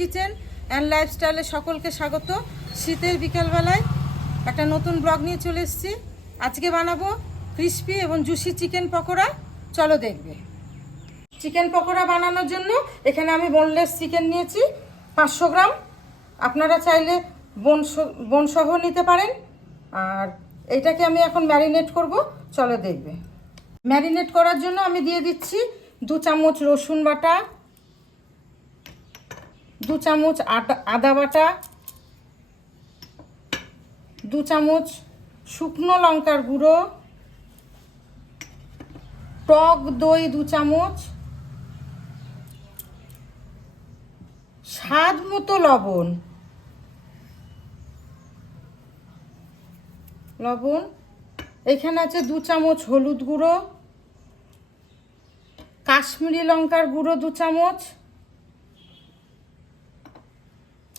Kitchen and লাইফস্টাইলে সকলকে স্বাগত। শীতের বিকালবেলায় একটা নতুন ব্লগ নিয়ে চলে এসেছি। আজকে বানাবো ক্রিস্পি এবং জুসি চিকেন পকোড়া। চলো দেখবে। চিকেন পকোড়া বানানোর জন্য এখানে আমি বোনলেস চিকেন নিয়েছি 500 গ্রাম। আপনারা চাইলে বোনসহ নিতে পারেন। আর এইটাকে আমি এখন ম্যারিনেট করব। চলো দেখবে। ম্যারিনেট করার জন্য আমি দিয়ে দিচ্ছি 2 চামচ রসুন বাটা, 2 চামচ আদা বাটা, 2 চামচ শুকনো লঙ্কার গুঁড়ো, টক দই 2 চামচ, স্বাদ মতো লবণ, এখানে আছে 2 চামচ হলুদ গুঁড়ো, কাশ্মীরি লঙ্কার গুঁড়ো 2 চামচ,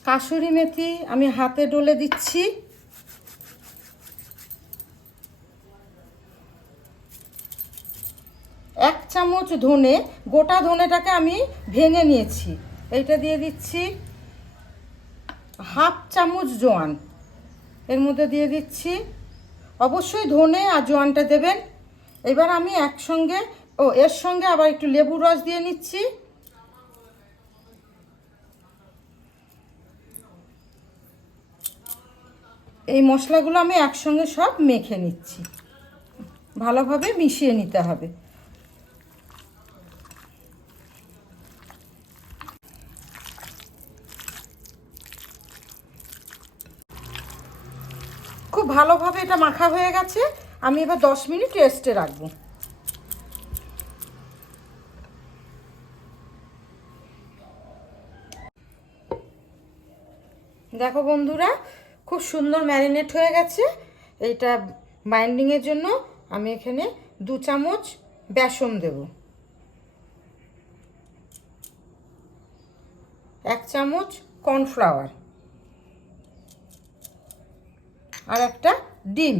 কাসুরি মেথি আমি হাতে ডলে দিচ্ছি, 1 চামচ ধনে, গোটা ধনেটাকে আমি ভেঙে নিয়েছি, এইটা দিয়ে দিচ্ছি। 1/2 চামচ জোয়ান এর মধ্যে দিয়ে দিচ্ছি। অবশ্যই ধনে আর জোয়ানটা দেবেন। এবার আমি একসঙ্গে এর সঙ্গে আবার একটু লেবুর রস দিয়ে নিচ্ছি। এই মশলাগুলো আমি একসঙ্গে সব মেখে নিচ্ছি, ভালোভাবে মিশিয়ে নিতে হবে। খুব ভালোভাবে এটা মাখা হয়ে গেছে। আমি এবার 10 মিনিট রেস্টে রাখবো। দেখো বন্ধুরা, খুব সুন্দর ম্যারিনেট হয়ে গেছে। এইটা বাইন্ডিংয়ের জন্য আমি এখানে 2 চামচ বেসন দেব, 1 চামচ কর্নফ্লাওয়ার আর একটা ডিম।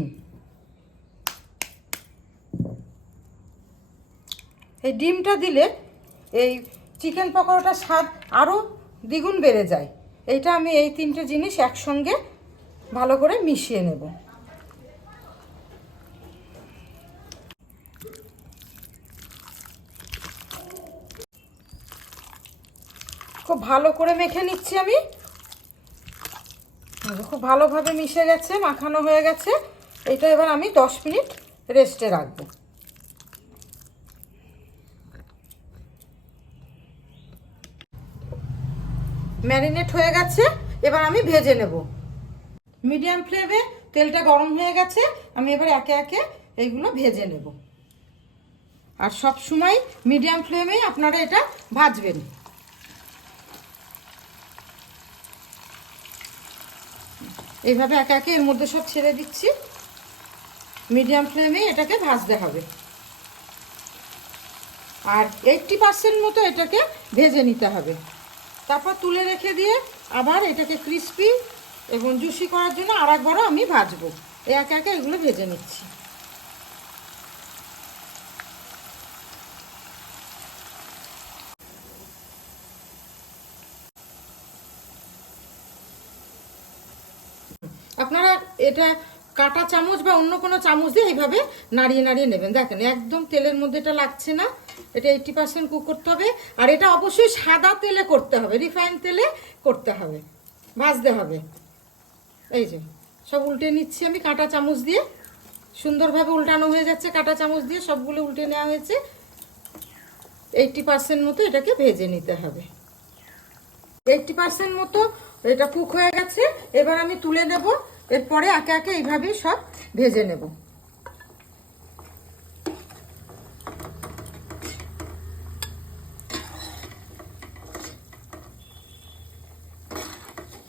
এই ডিমটা দিলে এই চিকেন পকোড়াটার স্বাদ আরও দ্বিগুণ বেড়ে যায়। এইটা আমি এই 3টে জিনিস একসঙ্গে ভালো করে মিশিয়ে নেব। খুব ভালো করে মেখে নিচ্ছি আমি। খুব ভালোভাবে মিশে গেছে, মাখানো হয়ে গেছে। এটা এবার আমি 10 মিনিট রেস্টে রাখবো। ম্যারিনেট হয়ে গেছে, এবার আমি ভেজে নেব। মিডিয়াম ফ্লেমে তেলটা গরম হয়ে গেছে। আমি এবার একে একে এইগুলো ভেজে নেব। আর সব সময় মিডিয়াম ফ্লেমে আপনারা এটা ভাজবেন। এইভাবে একে একে এর মধ্যে সব ছেড়ে দিচ্ছি। মিডিয়াম ফ্লেমে এটাকে ভাজতে হবে। আর 80% মতো এটাকে ভেজে নিতে হবে। তারপর তুলে রেখে দিয়ে আবার এটাকে ক্রিস্পি এবং জুসি করার জন্য আরেকবারও আমি ভাজবো। একে একে এগুলো ভেজে নিচ্ছি। আপনারা এটা কাঁটা চামচ বা অন্য কোনো চামচ দিয়ে এইভাবে নাড়িয়ে নাড়িয়ে নেবেন। দেখেন একদম তেলের মধ্যে এটা লাগছে না। এটা 80% কুক করতে হবে। আর এটা অবশ্যই সাদা তেলে করতে হবে, রিফাইন তেলে করতে হবে, ভাজতে হবে। এই যে সব উল্টে নিচ্ছি আমি কাঁটা চামচ দিয়ে। সুন্দরভাবে উল্টানো হয়ে যাচ্ছে, কাঁটা চামচ দিয়ে সবগুলো উল্টে নেওয়া হয়েছে। 80% মতো এটাকে ভেজে নিতে হবে। 80% মতো এটা কুক হয়ে গেছে। এবার আমি তুলে নেব। এরপরে একে একে এইভাবেই সব ভেজে নেব।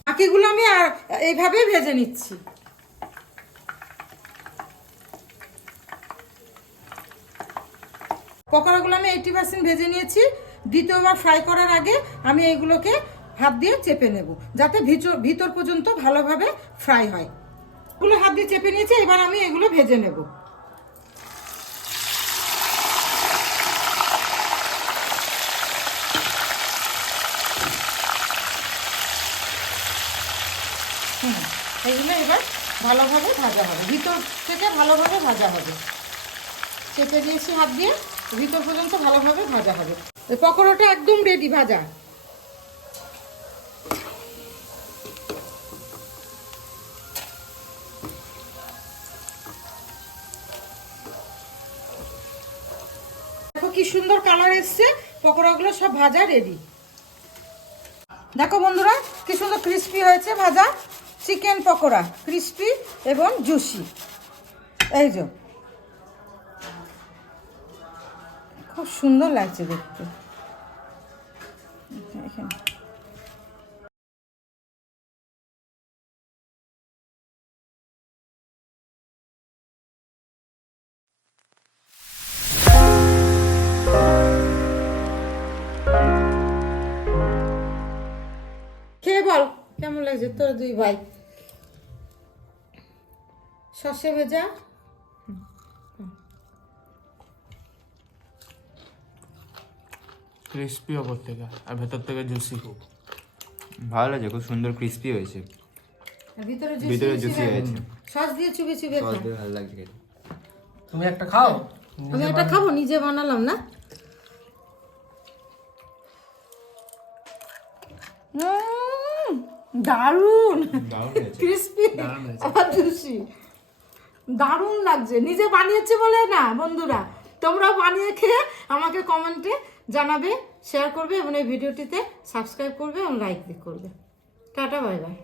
বাকিগুলো আমি আর এইভাবেই ভেজে নিচ্ছি। পকোড়াগুলো আমি 80% ভেজে নিয়েছি। দ্বিতীয়বার ফ্রাই করার আগে আমি এইগুলোকে হাত দিয়ে চেপে নেব, যাতে ভিতর পর্যন্ত ভালোভাবে ফ্রাই হয়। এগুলো হাত দিয়ে চেপে নিয়েছি। এবার আমি এগুলো ভেজে নেব। এগুলো এবার ভালোভাবে ভাজা হবে, ভিতর থেকে ভালোভাবে ভাজা হবে। চেপে দিয়েছি হাত দিয়ে, ভিতর পর্যন্ত ভালোভাবে ভাজা হবে। এই পকোড়াটা একদম রেডি ভাজা। দেখো কি সুন্দর কালার এসছে, পকোড়াগুলো সব ভাজা রেডি। দেখো বন্ধুরা কি সুন্দর ক্রিস্পি হয়েছে ভাজা চিকেন পকোড়া, ক্রিস্পি এবং জুসি। এই যে খুব সুন্দর লাগছে দেখতে। এখানে খেয়ে বল কেমন লাগছে তোর দুই ভাই। সর্ষে ভেজা ক্রিস্পি ওপর থেকে আর ভেতর থেকে জুসি। খুব ভালো লাগছে, খুব সুন্দর ক্রিস্পি হয়েছে, আর ভিতরে ভিতরে জুসি জুসি হয়েছে, সস দিয়ে চুবে চুবে সস খা। দিয়ে ভালো লাগছে খেতে। তুমি একটা খাও। আমি এটা খাবো, নিজে বানালাম না। দারুন ক্রিস্পি আর জুসি, দারুণ লাগছে। নিজে বানিয়েছে বলে না বন্ধুরা, তোমরা বানিয়ে খেয়ে আমাকে কমেন্টে জানাবে, শেয়ার করবে এবং এই ভিডিওটিতে সাবস্ক্রাইব করবে এবং লাইক করবে। Tata bye bye.